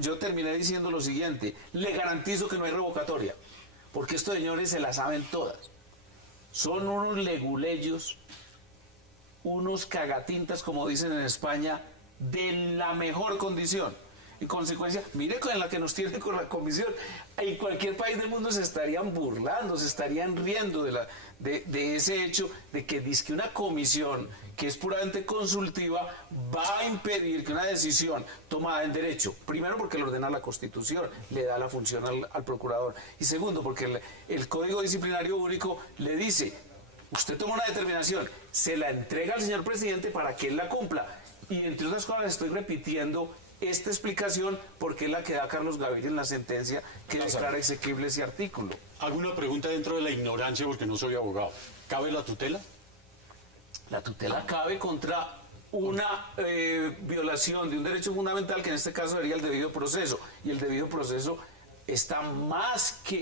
yo terminé diciendo lo siguiente: le garantizo que no hay revocatoria, porque estos señores se la saben todas. Son unos leguleyos, unos cagatintas, como dicen en España, de la mejor condición. En consecuencia, mire con la que nos tiene con la comisión. En cualquier país del mundo se estarían burlando, se estarían riendo de ese hecho de que dizque una comisión que es puramente consultiva va a impedir que una decisión tomada en derecho, primero porque le ordena la Constitución, le da la función al procurador, y segundo porque el Código Disciplinario Único le dice: usted toma una determinación, se la entrega al señor presidente para que él la cumpla. Y entre otras cosas estoy repitiendo esta explicación porque es la que da Carlos Gaviria en la sentencia que declara exequible ese artículo. Hago una pregunta dentro de la ignorancia porque no soy abogado. ¿Cabe la tutela? La tutela cabe contra una violación de un derecho fundamental, que en este caso sería el debido proceso, y el debido proceso está más que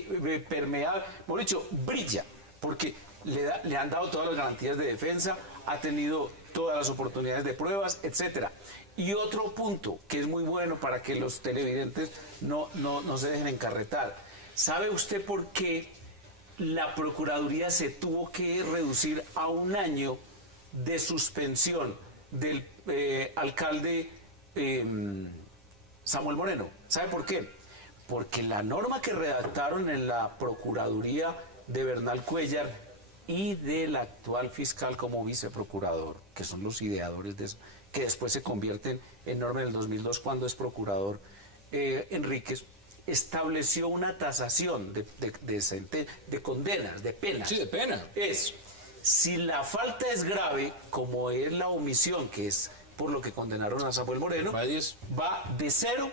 permeable, mejor dicho, brilla, porque le han dado todas las garantías de defensa, ha tenido todas las oportunidades de pruebas, etcétera. Y otro punto que es muy bueno para que los televidentes no se dejen encarretar: ¿sabe usted por qué la Procuraduría se tuvo que reducir a 1 año de suspensión del alcalde Samuel Moreno? ¿Sabe por qué? Porque la norma que redactaron en la Procuraduría de Bernal Cuellar y del actual fiscal como viceprocurador, que son los ideadores de eso, que después se convierten en norma en el 2002 cuando es procurador Enríquez, estableció una tasación de condenas, de penas. Sí, de pena. Es, si la falta es grave, como es la omisión, que es por lo que condenaron a Samuel Moreno, Va de 10. va de 0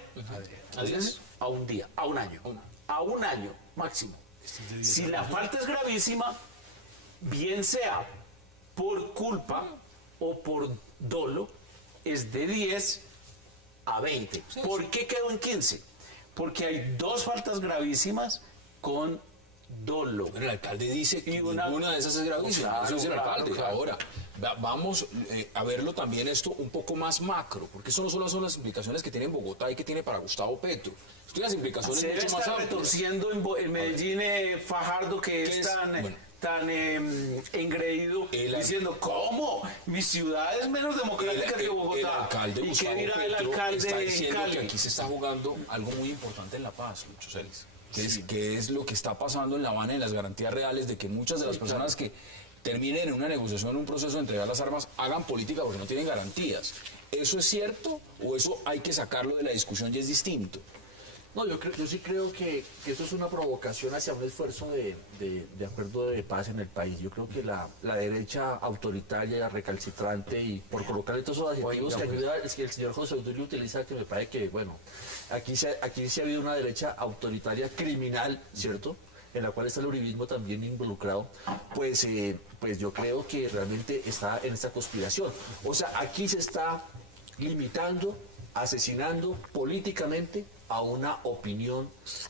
¿A 10? a 1 día, a 1 año. A 1 año máximo. Si la falta es gravísima, bien sea por culpa o por dolo, es de 10 a 20. ¿Por qué quedó en 15? Porque hay 2 faltas gravísimas con dolo. Bueno, el alcalde dice que Y una- ninguna de esas es gravísima. Claro, Eso dice el claro, alcalde. claro. Ahora, vamos a verlo también esto un poco más macro, porque eso no solo son las implicaciones que tiene en Bogotá y que tiene para Gustavo Petro. Esto tiene las implicaciones Se debe mucho más estar amplias. retorciendo en Medellín Fajardo, que ¿Qué es es? tan, Bueno. tan engreído, El- diciendo: ¿cómo? Mi ciudad es menos democrática que Bogotá. El alcalde ¿Y Gustavo qué dirá el Petro alcalde está de diciendo Cali? que aquí se está jugando algo muy importante en La Paz, Lucho Celis. Que es lo que está pasando en La Habana, en las garantías reales de que muchas de las personas que terminen en una negociación, en un proceso de entregar las armas, hagan política porque no tienen garantías. ¿Eso es cierto o eso hay que sacarlo de la discusión y es distinto? No, yo sí creo que eso es una provocación hacia un esfuerzo de acuerdo de paz en el país. Yo creo que la derecha autoritaria, recalcitrante, y por colocarle todos esos adjetivos que ayuda, es que el señor José Obdulio utiliza, que me parece que, bueno, aquí sí ha habido una derecha autoritaria criminal, ¿cierto?, en la cual está el uribismo también involucrado, pues yo creo que realmente está en esta conspiración. O sea, aquí se está limitando, asesinando políticamente a una opinión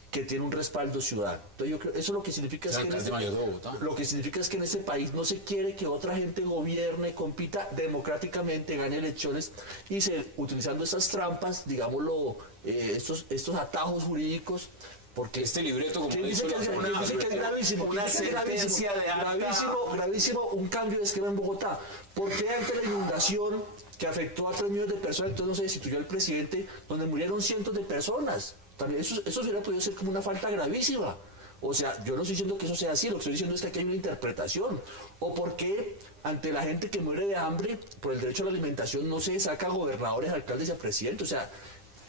que tiene un respaldo ciudadano. Entonces yo creo, eso lo que significa es El que alcalde mayor de Bogotá. lo que significa es que en este país no se quiere que otra gente gobierne, compita democráticamente, gane elecciones y utilizando estas trampas, digámoslo, estos atajos jurídicos. Porque Este libreto, como ¿quién dice dice que es gravísimo? una ¿Quién dice que es sentencia de acta? Gravísimo un cambio de esquema en Bogotá. Porque ante la inundación que afectó a 3 millones de personas, entonces no se destituyó al presidente, donde murieron cientos de personas? También eso hubiera podido ser como una falta gravísima. O sea, yo no estoy diciendo que eso sea así, lo que estoy diciendo es que aquí hay una interpretación. O por qué ante la gente que muere de hambre por el derecho a la alimentación no se saca a gobernadores, alcaldes y a presidentes. O sea,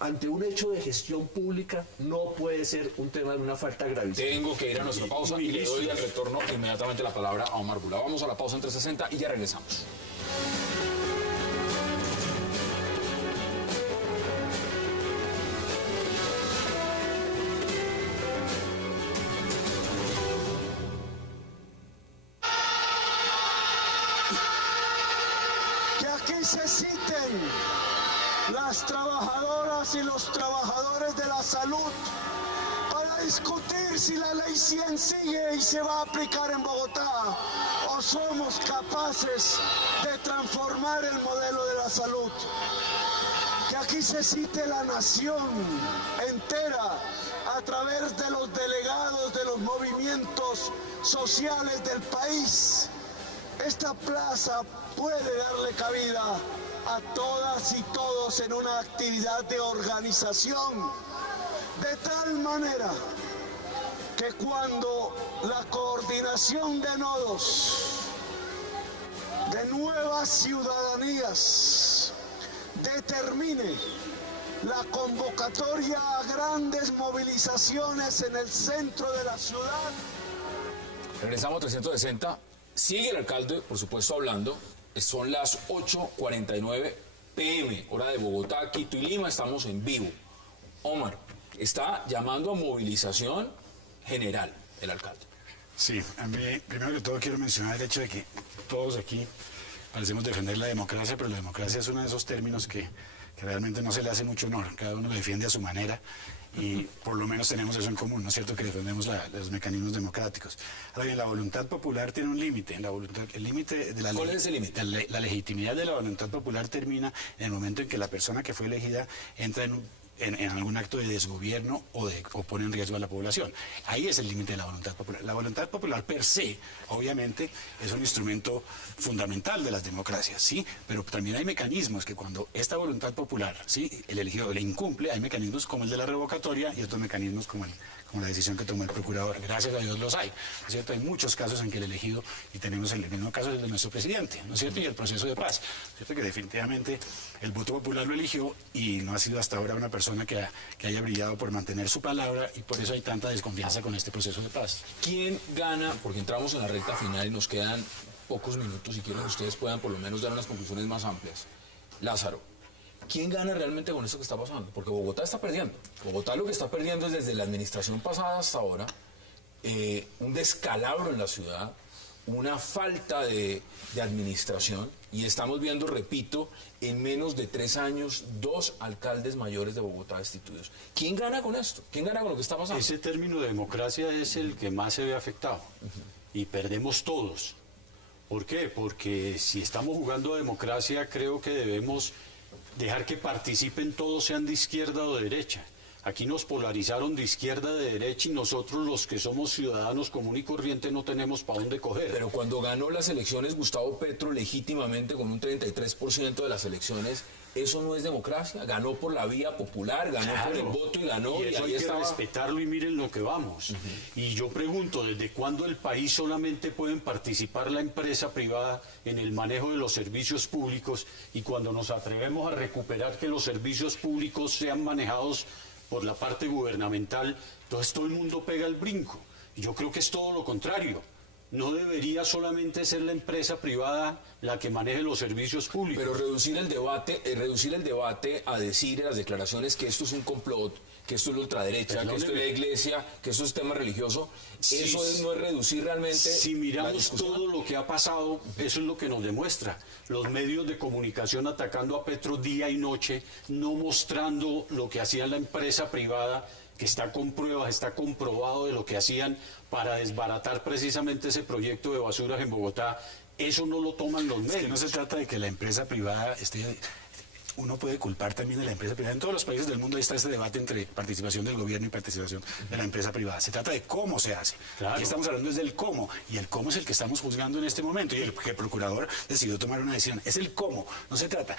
ante un hecho de gestión pública no puede ser un tema de una falta gravísima. Tengo que ir a nuestra pausa y le doy al retorno inmediatamente la palabra a Omar Bula. Vamos a la pausa en 360 y ya regresamos. Que aquí se citen las trabajadoras y los trabajadores de la salud para discutir si la ley 100 sigue y se va a aplicar en Bogotá o somos capaces de transformar el modelo de la salud. Que aquí se cite la nación entera a través de los delegados de los movimientos sociales del país. Esta plaza puede darle cabida a todas y todos en una actividad de organización, de tal manera que cuando la coordinación de nodos, de nuevas ciudadanías, determine la convocatoria a grandes movilizaciones en el centro de la ciudad. Regresamos a 360. Sigue el alcalde, por supuesto, hablando. Son las 8:49 p.m., hora de Bogotá, Quito y Lima. Estamos en vivo. Omar, está llamando a movilización general el alcalde. Sí, a mí, primero que todo quiero mencionar el hecho de que todos aquí parecemos defender la democracia, pero la democracia es uno de esos términos que realmente no se le hace mucho honor. Cada uno lo defiende a su manera y por lo menos tenemos eso en común, ¿no es cierto?, que defendemos los mecanismos democráticos. Ahora bien, la voluntad popular tiene un límite. El límite de la ¿Cuál es el límite? La legitimidad de la voluntad popular termina en el momento en que la persona que fue elegida entra en algún acto de desgobierno o pone en riesgo a la población. Ahí es el límite de la voluntad popular. La voluntad popular per se, obviamente, es un instrumento fundamental de las democracias, ¿sí? Pero también hay mecanismos que cuando esta voluntad popular, ¿sí?, el elegido le incumple, hay mecanismos como el de la revocatoria y otros mecanismos como la decisión que tomó el procurador. Gracias a Dios los hay, ¿no es cierto? Hay muchos casos en que el elegido, y tenemos el mismo caso de nuestro presidente, ¿no es cierto? Y el proceso de paz, ¿no es cierto? Que definitivamente el voto popular lo eligió y no ha sido hasta ahora una persona que haya brillado por mantener su palabra, y por eso hay tanta desconfianza con este proceso de paz. ¿Quién gana? Porque entramos en la recta final y nos quedan pocos minutos y quiero que ustedes puedan por lo menos dar unas conclusiones más amplias. Lázaro, ¿quién gana realmente con esto que está pasando? Porque Bogotá está perdiendo. Bogotá lo que está perdiendo es desde la administración pasada hasta ahora un descalabro en la ciudad, una falta de administración, y estamos viendo, repito, en menos de 3 años, 2 alcaldes mayores de Bogotá destituidos. ¿Quién gana con esto? ¿Quién gana con lo que está pasando? Ese término de democracia es el que más se ve afectado. Y perdemos todos. ¿Por qué? Porque si estamos jugando a democracia, creo que debemos dejar que participen todos, sean de izquierda o de derecha. Aquí nos polarizaron de izquierda a de derecha y nosotros, los que somos ciudadanos común y corriente, no tenemos para dónde coger. Pero cuando ganó las elecciones Gustavo Petro legítimamente con un 33% de las elecciones, ¿eso no es democracia? Ganó por la vía popular, ganó por el voto y ganó. Y eso ahí hay que estaba respetarlo, y miren lo que vamos. Y yo pregunto, ¿desde cuándo el país solamente pueden participar la empresa privada en el manejo de los servicios públicos, y cuando nos atrevemos a recuperar que los servicios públicos sean manejados por la parte gubernamental, entonces todo el mundo pega el brinco? Y yo creo que es todo lo contrario. No debería solamente ser la empresa privada la que maneje los servicios públicos. Pero reducir el debate a decir en las declaraciones que esto es un complot, que esto es la ultraderecha, Perdóneme, que esto es la iglesia, que esto es tema religioso, Sí, eso no es reducir realmente. Si la miramos discusión. todo lo que ha pasado, eso es lo que nos demuestra. Los medios de comunicación atacando a Petro día y noche, no mostrando lo que hacía la empresa privada, que está con pruebas, está comprobado de lo que hacían para desbaratar precisamente ese proyecto de basuras en Bogotá. Eso no lo toman los medios. Es que no se trata de que la empresa privada esté uno puede culpar también a la empresa privada. En todos los países del mundo está este debate entre participación del gobierno y participación de la empresa privada. Se trata de cómo se hace. Claro. Aquí estamos hablando es del cómo, y el cómo es el que estamos juzgando en este momento, y el que el procurador decidió tomar una decisión. Es el cómo, no se trata.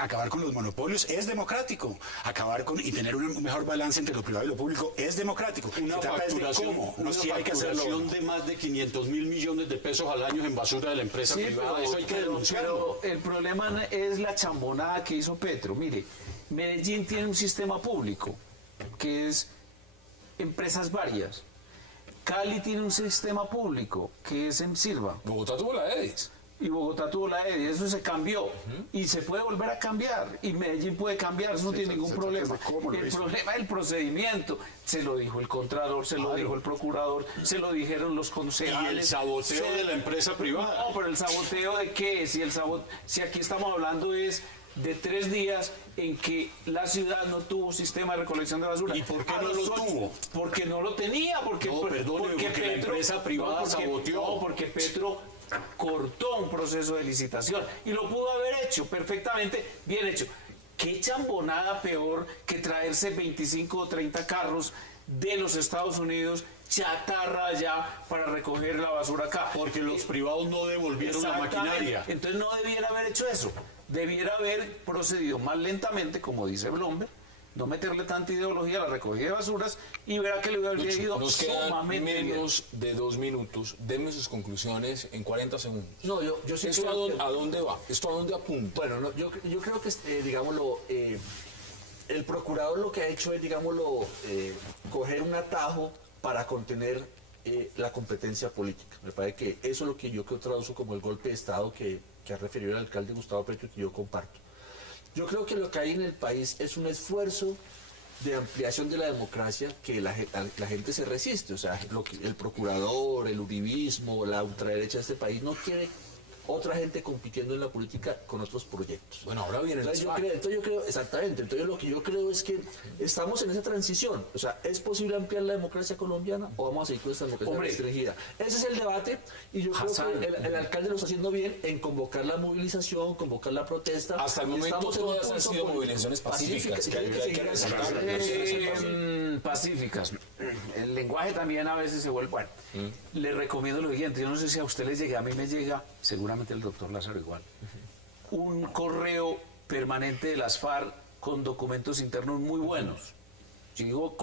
Acabar con los monopolios es democrático. Acabar con y tener un mejor balance entre lo privado y lo público es democrático. Una se trata es de facturación, cómo, una no si hay que hacerlo. facturación de más de 500 mil millones de pesos al año en basura de la empresa Sí, privada. Eso hay que denunciarlo. pero el problema es la chambonada que hizo Petro. Mire, Medellín tiene un sistema público que es empresas varias. Cali tiene un sistema público que es EMSIRVA. Bogotá tuvo la EDIS. Y Bogotá tuvo la EDI, eso se cambió y se puede volver a cambiar y Medellín puede cambiar, eso no tiene ningún problema. El problema es el procedimiento, se lo dijo el Contralor, se lo dijo el Procurador, se lo dijeron los concejales. Y el saboteo de la empresa privada. No, pero el saboteo de qué, si aquí estamos hablando es de 3 días en que la ciudad no tuvo sistema de recolección de basura. ¿Y por qué A no los lo tuvo? Porque no lo tenía, porque No, perdone, porque la empresa privada saboteó. No, porque Petro cortó un proceso de licitación y lo pudo haber hecho perfectamente bien hecho. ¿Qué chambonada peor que traerse 25 o 30 carros de los Estados Unidos, chatarra allá, para recoger la basura acá? Porque los privados no devolvieron la maquinaria. Entonces no debiera haber hecho eso. Debiera haber procedido más lentamente, como dice Blomberg, no meterle tanta ideología a la recogida de basuras y verá que le hubiera ido Nos quedan sumamente bien. menos de 2 minutos. Denme sus conclusiones en 40 segundos. No, yo sí ¿Esto creo que- a dónde va? ¿Esto a dónde apunta? Bueno, no, yo creo que, digámoslo, el procurador lo que ha hecho es, digámoslo, coger un atajo para contener la competencia política. Me parece que eso es lo que yo traduzco como el golpe de Estado que ha referido el alcalde Gustavo Petro y que yo comparto. Yo creo que lo que hay en el país es un esfuerzo de ampliación de la democracia que la gente se resiste. O sea, el procurador, el uribismo, la ultraderecha de este país no quiere otra gente compitiendo en la política con otros proyectos. Bueno, ahora viene el Entonces SPAC. yo creo, exactamente, entonces lo que yo creo es que estamos en esa transición. O sea, ¿es posible ampliar la democracia colombiana o vamos a seguir con esta democracia Hombre. restringida? Ese es el debate y yo Hassan. creo que el alcalde lo está haciendo bien en convocar la movilización, convocar la protesta. Hasta el momento Estamos en un todas han punto sido político. movilizaciones pacíficas, que hay que seguir resaltarlo. Pacíficas. El lenguaje también a veces se vuelve... Bueno, le recomiendo lo siguiente. Yo no sé si a usted les llega, a mí me llega, seguramente el doctor Lázaro igual, un correo permanente de las FARC con documentos internos muy buenos. Yo digo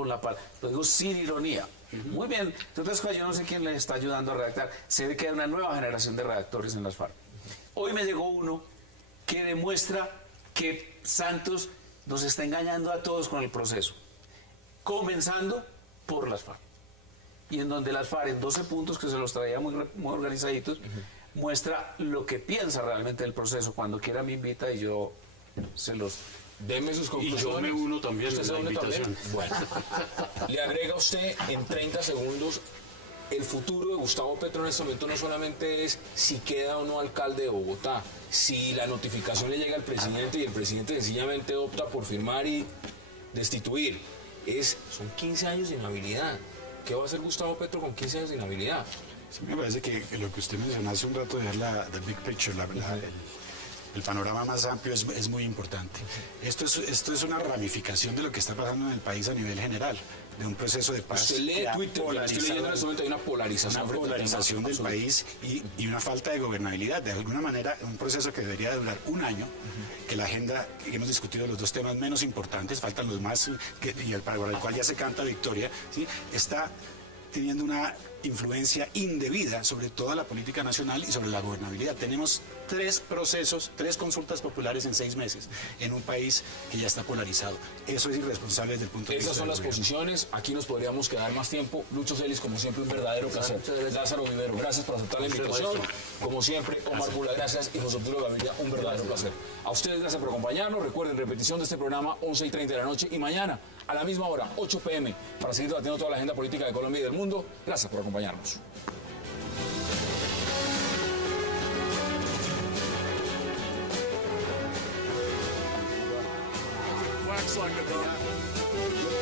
lo digo sin ironía. Muy bien. Entre otras cosas, yo no sé quién les está ayudando a redactar. Se ve que hay una nueva generación de redactores en las FARC. Hoy me llegó uno que demuestra que Santos nos está engañando a todos con el proceso. Comenzando por las FARC. Y en donde las FARC, en 12 puntos que se los traía muy organizaditos, muestra lo que piensa realmente del proceso. Cuando quiera me invita y yo se los... Deme sus Y conclusiones. yo me uno también ¿Usted a se la une también? invitación. Bueno, le agrega usted en 30 segundos. El futuro de Gustavo Petro en este momento no solamente es si queda o no alcalde de Bogotá, si la notificación le llega al presidente y el presidente sencillamente opta por firmar y destituir. Son 15 años de inhabilidad. ¿Qué va a hacer Gustavo Petro con 15 años de inhabilidad? Sí, me parece que lo que usted mencionó hace un rato de ver the big picture, el panorama más amplio es muy importante. Esto es una ramificación de lo que está pasando en el país a nivel general, de un proceso de paz. Usted lee que ha Twitter, yo estoy leyendo en este momento, hay una polarización. una frente al tema. polarización del Absoluto. país y una falta de gobernabilidad. De alguna manera, un proceso que debería durar un año, que la agenda, que hemos discutido los dos temas menos importantes, faltan los más, para el cual ya se canta victoria, ¿sí? Está teniendo una influencia indebida sobre toda la política nacional y sobre la gobernabilidad. Tenemos 3 procesos, 3 consultas populares en 6 meses en un país que ya está polarizado. Eso es irresponsable desde el punto de vista Esas son del las gobierno. posiciones. Aquí nos podríamos quedar más tiempo. Lucho Celis, como siempre, un verdadero placer. Muchas gracias. Lázaro Vivero, gracias por aceptar la invitación. Como siempre, Omar Pula, gracias. Y José Obdulio Gaviria, un verdadero placer. A ustedes, gracias por acompañarnos. Recuerden, repetición de este programa, 11:30 de la noche. Y mañana, a la misma hora, 8 p.m., para seguir debatiendo toda la agenda política de Colombia y del mundo. Gracias por acompañarnos. Wax like a dog.